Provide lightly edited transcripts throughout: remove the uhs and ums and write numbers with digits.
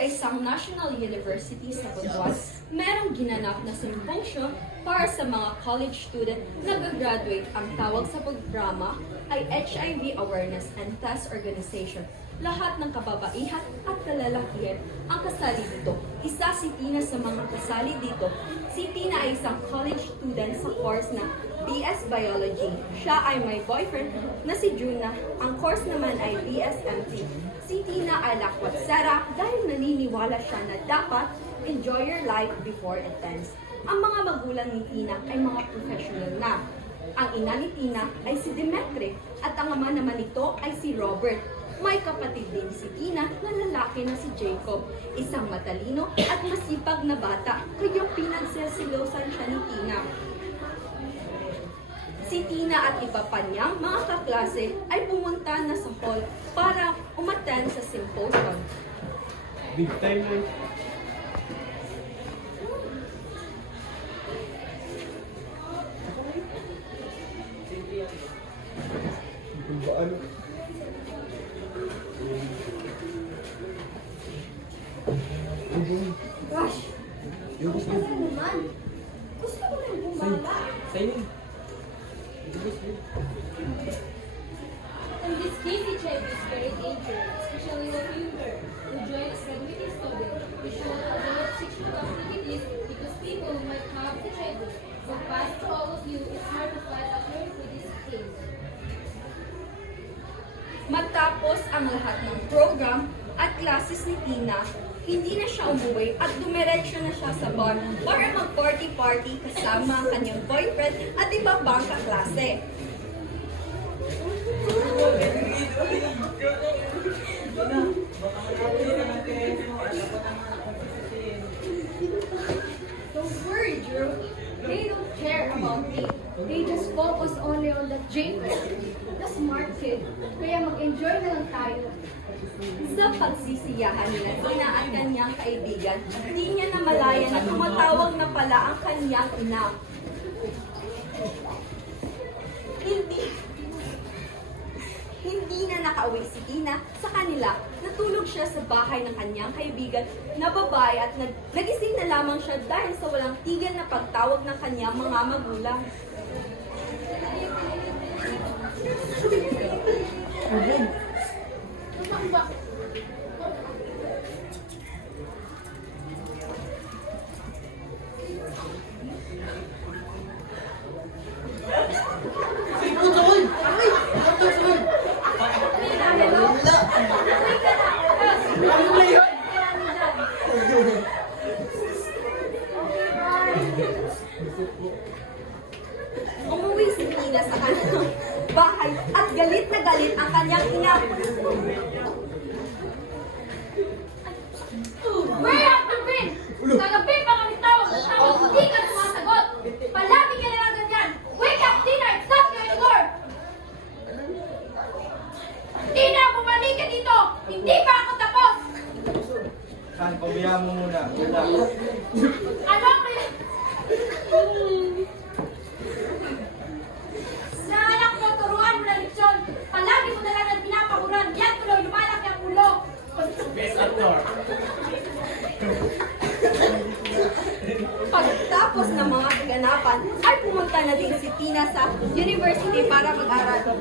sa isang national university sa Butuan, merong ginanap na symposium para sa mga college student na gagraduate. Ang tawag sa programa ay HIV Awareness and Test Organization. Lahat ng kababaihan at kalalakihan ang kasali dito. Isa si Tina sa mga kasali dito. Si Tina ay isang college student sa course na BS Biology. Siya ay may boyfriend na si Juna. Ang course naman ay BSMT. Si Tina ay lakwat-sara dahil naniniwala siya na dapat enjoy your life before it ends. Ang mga magulang ni Tina ay mga professional na. Ang ina ni Tina ay si Demetri at ang ama naman nito ay si Robert. May kapatid din si Tina na lalaki na si Jacob, isang matalino at masipag na bata, kaya pinagsisilosan siya ni Tina. Si Tina at iba pa niyang mga kaklase ay pumunta na sa hall para umattend sa symposium. Big time na. Ba ano? Gosh! Yung gusto Ano naman? Gusto ko nang bumala. Signing. Yung gusto mo. In this case, HIV is very dangerous, especially when you join as graduating student. You should avoid sexual activities because people might have HIV. So, pass to all of you, it's hard to fight alone for this case. Matapos ang lahat ng program at classes ni Tina, hindi na siya umuwi at dumiretso na siya sa bar para mag-party-party kasama ang kanyang boyfriend at iba pang kaklase. Don't worry, Drew. They don't care about me. They just focus only on that Jacob, the smart kid. Kaya mag-enjoy na lang tayo. Sa pagsisiyahan nila Tina at kanyang kaibigan, hindi niya namalaya na tumatawag na pala ang kanyang ina. Hindi na nakauwi si Tina sa kanila. Natulog siya sa bahay ng kanyang kaibigan na babae at nagising na lamang siya dahil sa walang tigil na pagtawag ng kanyang mga magulang. Umuwi si Tina sa kanyang bahay at galit na galit ang kanyang ina. Where have you been? Kagabi pa kami tawag at tawag, hindi ka sumasagot. Palagi ka nalang ganyan. Wake up, Tina! It's not your door! Tina, bumalik ka dito! Hindi pa ako tapos! Saan? Pabayaan mo muna. Wala. Ano ang Sa anak mo, turuan mo na leksyon. Palagi mo na lang ang pinapahuran. Yan tuloy, lumalaki ang ulo. Best actor. Pagkatapos ng mga kaganapan, ay pumunta na din si Tina sa university para mag-aral.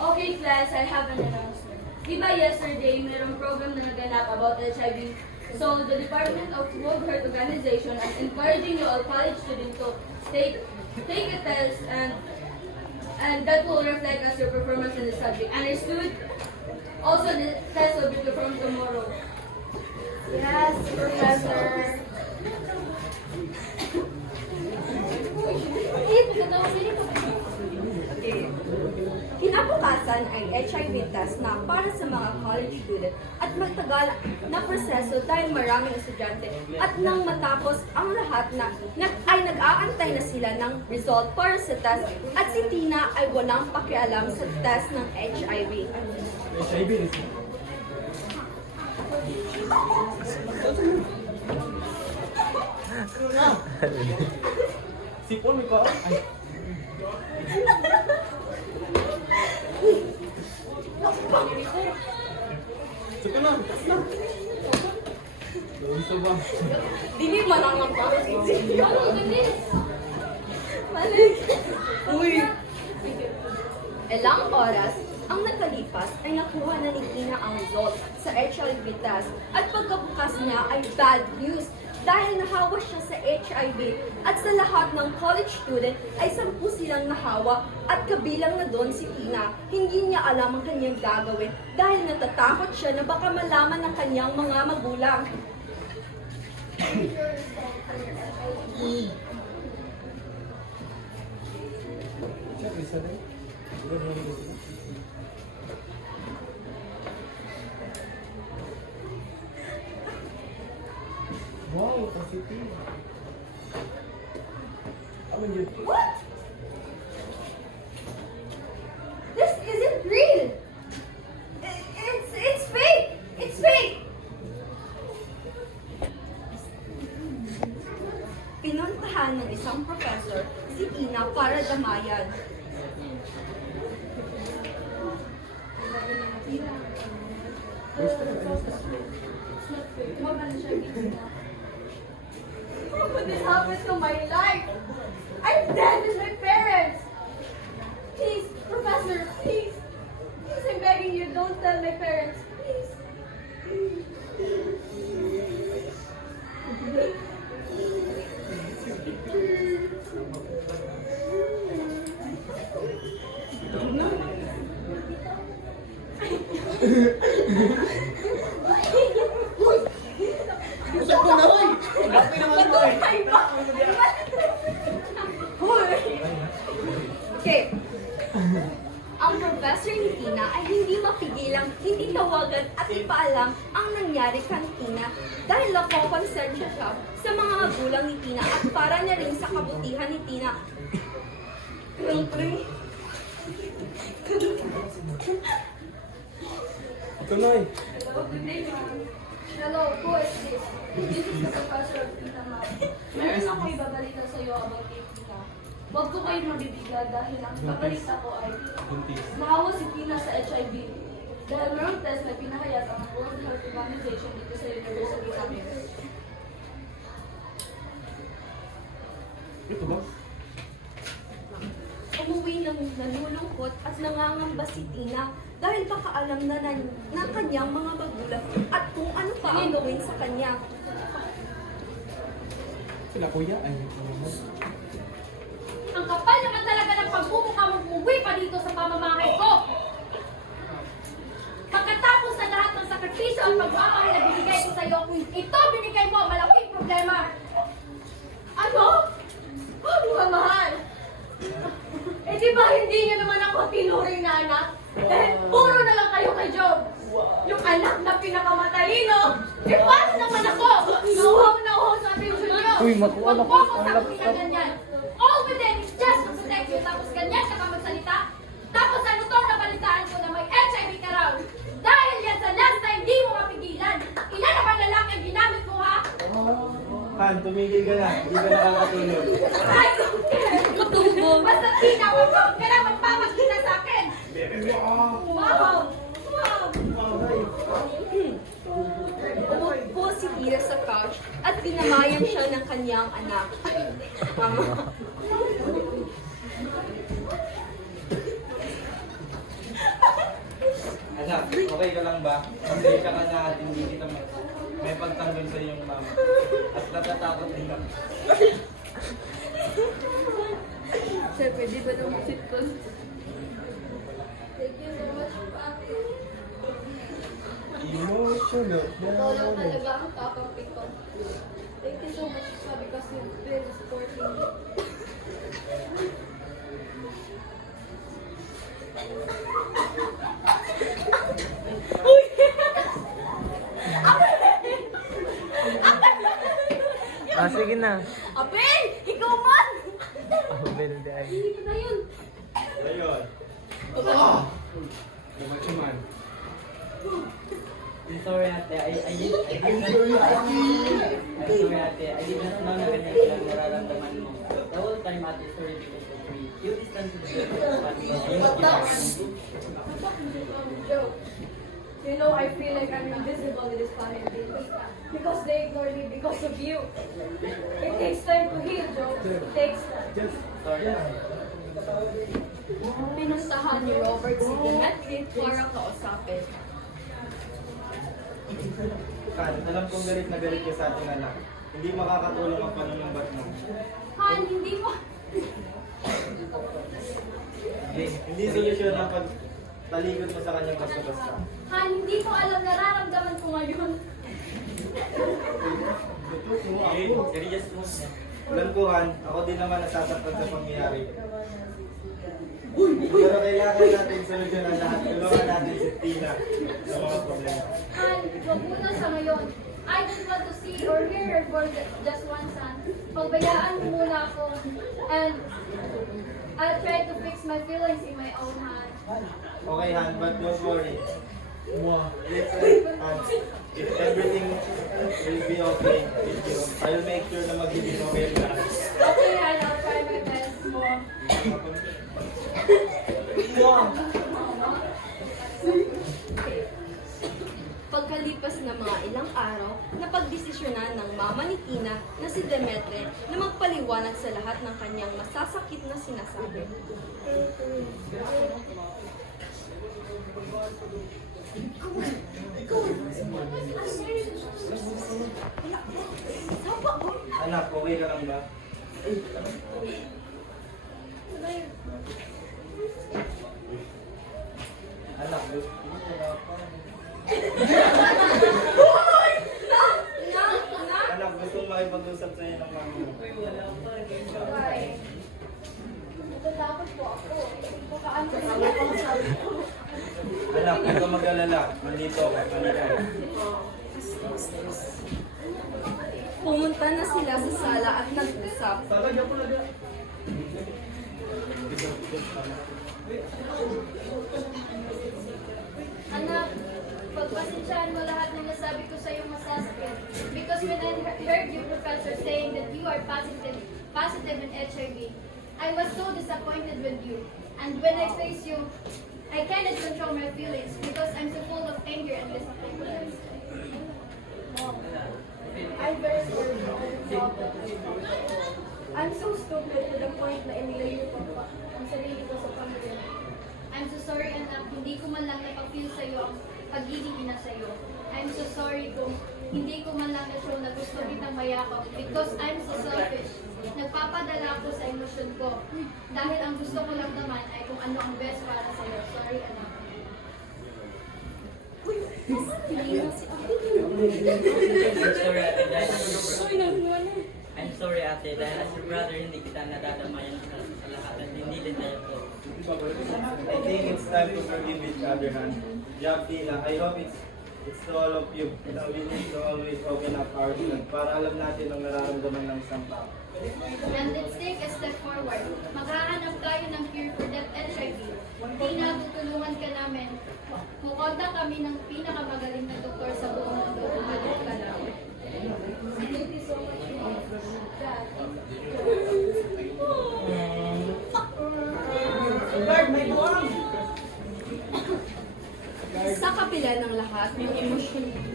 Okay class, I have an announcement. Diba yesterday, mayroong program na naganap about HIV. So the Department of World Health Organization is encouraging you all college students to take a test and that will reflect as your performance in the subject. Understood? Also, the test will be performed tomorrow. Yes, Professor. Kinabukasan ay HIV test na para sa mga college student at magtagal na proseso dahil maraming estudyante at nang matapos ang lahat ay nag-aantay na sila ng result para sa test at si Tina ay walang pakialam sa test ng HIV. HIV is Sipon mo ka? Ay. Sige na, tas na. Gusto ba? Dili man ang magpapasisip. Ano, ganis? Balik. Uy! Ilang oras ang nakalipas ay nakuha na ni Tina ang result sa HIV test at pagkabukas niya ay bad news dahil nahawa siya sa HIV at sa lahat ng college student ay 10 silang nahawa at kabilang na doon si Tina. Hindi niya alam ang kanyang gagawin dahil natatakot siya na baka malaman ng kanyang mga magulang. Check, isa na. Wow, positive. Ano yun? What? This isn't real! It's fake! It's fake! Pinuntahan ng isang professor si Tina para damayan. But this happens to my life. I'm dead with my parents. Please, Professor, please. Please, I'm begging you, don't tell my parents. Please. Usap ko na, hoy! Grabe naman mo, eh. Okay. Ang professor ni Tina ay hindi mapigilang hindi tawagan at ipaalam ang nangyari kay Tina dahil nakokonsensya siya sa mga magulang ni Tina at para na rin sa kabutihan ni Tina. Ito na, eh. Hello, who is this? This is the professor of Tita Ma'am. Meron ako ibabalita sa iyo about kay Tina. Huwag ko kayo mabibigla dahil ang babalita ko ay Buntis. nahawa si Tina sa HIV. Dahil merong test na pinahayag ang World Health Organization dito sa University namin. Ito ba? Umuwi ng nalulungkot at nangangamba si Tina dahil baka alam na ng kanyang mga magulang at kung ano pa ang gawin sa kanya. Sila kuya, ay. Ang kapal naman talaga ng pagmumukha mong umuwi pa dito sa pamamahay ko! Pagkatapos sa lahat ng sakripisyo at pagmamahal na binigay ko sa iyo, ito binigay mo, malaking problema! Ano? Mga mahal! Eh di ba hindi niyo naman ako tinuring na anak? Dahil puro na lang kayo kay Job! Yung anak na pinakamatalino! Eh paano naman ako? Nauhaw na uhaw sa atensyon niyo! Uy, makuha na Huwag ko. mo Ang sa laptop. akin ganyan! All within is just to protect you, tapos ganyan ka pa magsalita? Tapos ano tong nabalitaan ko na may HIV ka raw? Dahil yan sa last na hindi mo mapigilan! Ilan na ba lalaki ang ginamit mo, ha? Han, tumigil ka na. Hindi ka nakakatulog. I don't care! Basta Tina, huwag ka na magpapakita sa akin! Wow! Wow! Umupo si Tina sa couch at dinamayan siya ng kanyang anak. Anak, okay ka lang ba? Hindi ka na at hindi kita may pagtanggol sa iyong mama. At natatakot din ako. Sir, pwede ba nung sit ko? Thank you so much, Papi. Emotional. Ikaw lang talaga ang kakampi ko. Thank you so much, Papi, because you've been supporting me. Sige na. Abel! Ikaw man! Abel, di ay. Hindi ko na yun. Ayun. Kumachuman. I'm sorry, ate. I did not know na ganyan lang nararamdaman mo. The whole time time at is already free. You listen to the Joe, you know I feel like I'm invisible in this planet because they ignore me because of you. It takes time to heal, Joe. It takes time. Pinuntahan ni Robert si Demetri para kausapin. Kan, alam kong galit na galit ka sa ating anak. Hindi makakatulong ang panunumbat mo. Han, hindi mo. Hindi solusyon ang pagtalikod mo sa kanyang basta-basta. Han, hindi mo alam nararamdaman ko ngayon. serious mo. Alam ko, Han, ako din naman nasasaktan sa pangyayari. Pero kailangan natin solusyonan lahat. Tulungan natin si Tina sa mga problema. Han, wag mo na sa ngayon. I just want to see or hear her for just one son. Pagbayaan mo muna ako. And I'll try to fix my feelings in my own hand. Okay, Han, but don't worry. Listen, Han, if everything will be okay with you, I'll make sure na magiging okay lahat. Okay, Han, I'll try my best, Mom. Pagkalipas ng mga ilang araw, napagdesisyonan ng mama ni Tina na si Demetri na magpaliwanag sa lahat ng kanyang masasakit na sinasabi. Anak, okay ka lang ba? Anak, anak, gusto makipag-usap sa'yo ng mama mo. Why? Natatakot po ako. Baka Anak, huwag ka mag-alala. Nandito ako. Halika. Pumunta na sila sa sala at nag-usap. Anak, pagpasensyahan mo lahat ng nasabi ko sa iyong masasakit. Because when I heard you, Professor, saying that you are positive in HIV, I was so disappointed with you. And when I face you, I cannot control my feelings because I'm so full of anger and disappointment. Mom, I'm very sorry for all the problems. I'm so stupid to the point na inilayo ko pa ang sarili ko sa pamilya. I'm so sorry, anak. Hindi ko man lang napag-feel sa'yo ang pagiging ina sa'yo. I'm so sorry kung hindi ko man lang na-show na gusto kitang mayakap because I'm so selfish. Nagpapadala ako sa emosyon ko dahil ang gusto ko lang naman ay kung ano ang best para sa'yo. Sorry, anak. I'm sorry ate, dahil as your brother hindi kita nadadamayan sa lahat at hindi din tayo po. I think it's time to forgive each other, Han. Jack, Tina, I hope it's to all of you. Now we need to always open up our heart para alam natin ang nararamdaman ng isang tao. And let's take a step forward. Maghahanap tayo ng cure for that HIV. Tina, tutulungan ka namin. Kukonta kami ng pinakamagaling na doktor sa buong mundo. Umalit ka lang. Thank you so much, Mom. Dad. Sa kapila ng lahat ng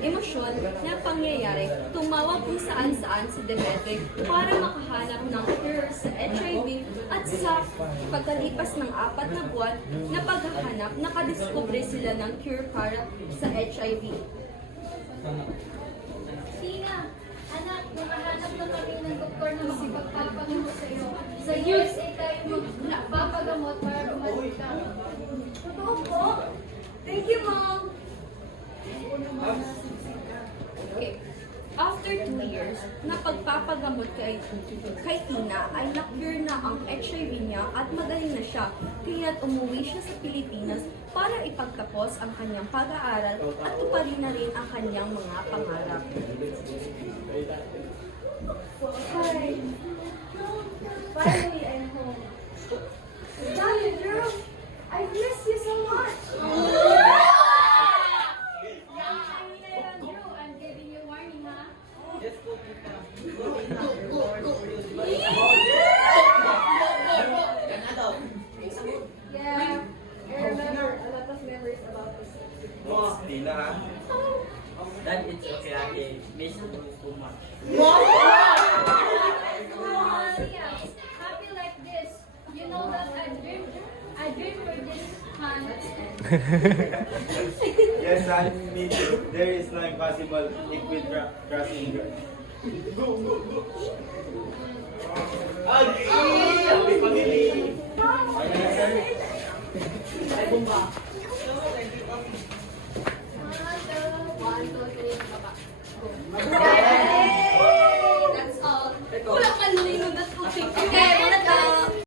emosyon na pangyayari, tumawag kung saan-saan si Demetri para makahanap ng cure sa HIV at sa pagkalipas ng 4 na buwan na paghahanap, nakadiskubre sila ng cure para sa HIV. Tina, anak, makahanap na kami ng doktor na makapagpapagamot sa iyo. Sa USA tayo magpapagamot para bumalik ka. Totoo po. Thank you, Mom. Okay. After 2 years, na pagpapagamot kay Tina ay na-cure na ang HIV niya at magaling na siya. Kaya't umuwi siya sa Pilipinas para ipagtapos ang kanyang pag-aaral at tuparin na rin ang kanyang mga pangarap. Hi. Finally, I'm home. Daddy, Drew, I miss you so much. Drew, I'm giving you warning, ha? Just go. too much. Happy like this. You know that I dream for this hand. Yes, son, me too. There is no impossible crossing. Go, go, go. Happy family. Okay na, sir. Ay, bumba! One, two, three, baba. Go. That's all. Wala ka lingon na tutik. Okay,